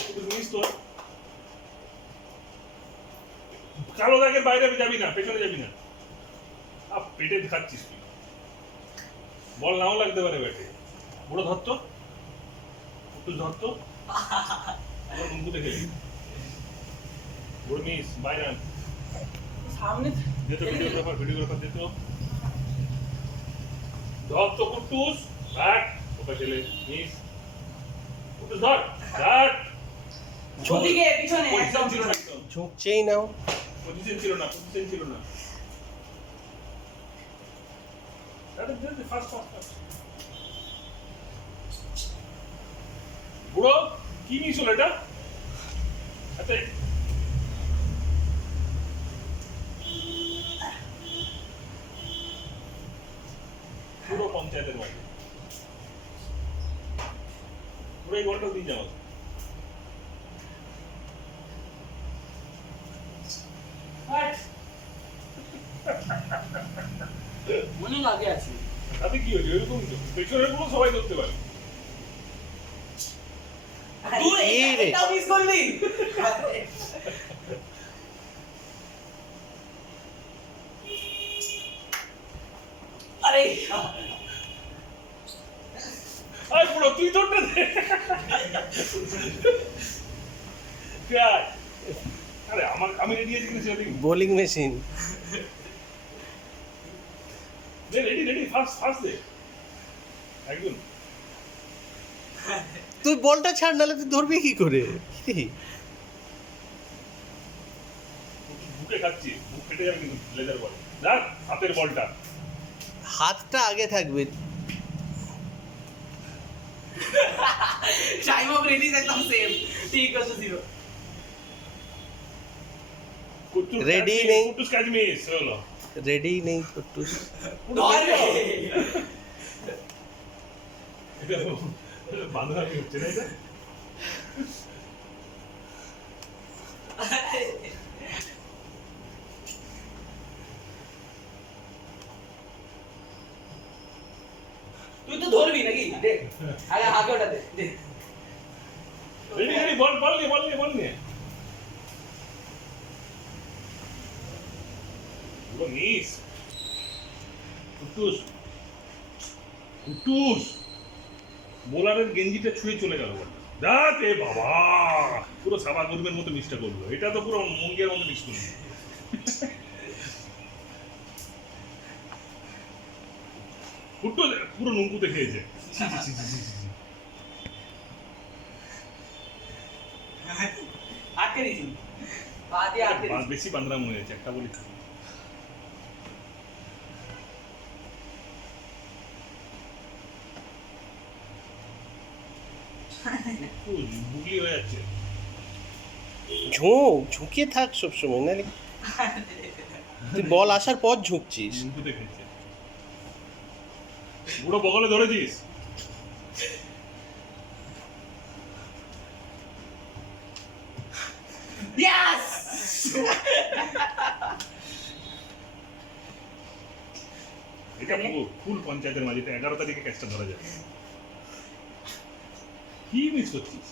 একটু মিস তোর কালো দাগের বাইরে যাবি না, পেছনে যাবি না। পেটে খাচ্ছিস তুই, বল নাও লাগতে পারে ব্যাটে। বুড়ো ধরতো, একটু ধরতো, নুনকুতে খেলি। বুড়ো মিস বাইরে সামনে যেত, ভিডিওগ্রাফার যেত। ধর তো কুট্টুস, ব্যাট ওটা খেলে মিস। কুট্টুস ধর ব্যাট। ওদিকে পিছনে পজিশন একদম ছিল না, একদম ঝুঁকছেই নাও। পজিশন ছিল না, পজিশন ছিল না। ফার্স্ট ফার্স্ট বুড়ো কি মিস হলো এটা? আচ্ছা পুরো পঞ্চায়েতের মাঝে পুরো এই বলটা দিয়ে যাও। মনে লাগে আছে তাতে কি হয়েছে? এরকম তো পেছনের পুরো সবাই ধরতে পারে। দূরে এটাও মিস করলি। আরে আয় পুরো তুই ধরতে দে। আরে আমি রেডি আছি কিনা সেটা bowling machine. Ready ready fast fast দে একদম। তুই বলটা ছাড়, নাহলে তুই ধরবি কি করে? বুকে খাচ্ছি, বুক ফেটে যাবে কিন্তু লেজার বল। দেখ হাতের বলটা, হাতটা আগে থাকবে। টাইম অফ রিলিজ একদম সেম ঠিক আছে 0 Ready নেই। কুট্টুস ক্যাচ মিস হলো। রেডি নেই কুট্টুস। বান্ধবী হচ্ছে না এটা? তুই তো ধরবি নাকি দে আগে আগে ওটা দে দে রেডি রেডি বল বল নিয়ে বল নিয়ে বল নিয়ে পুরো মিস। কুট্টুস কুট্টুস বোলারের গেঞ্জিটা ছুঁয়ে চলে গেল বলটা। দেখ এ বাবা, পুরো সাবা গরমের মতো মিসটা করলো। এটা তো পুরো মঙ্গের মতো মিস করলো। কুট্টুস পুরো নুঙ্কুতে খেয়েছে। আটকে দিছি পা দিয়ে আটকে দিছি বেশি বান্দরা মনে হয়েছে একটা বলি। বুগলি হয়ে যাচ্ছে। ঝুঁকিয়ে থাক সবসময়, নাহলে তুই বল আসার পর ঝুঁকছিস। নুঙ্কুতে খেয়েছে। বুড়ো বগলে ধরেছিস? ইয়েস এটা ফুল পঞ্চায়েতের মাঝে 11 তারিখে ক্যাচটা ধরা যাবে। কি মিস করছিস?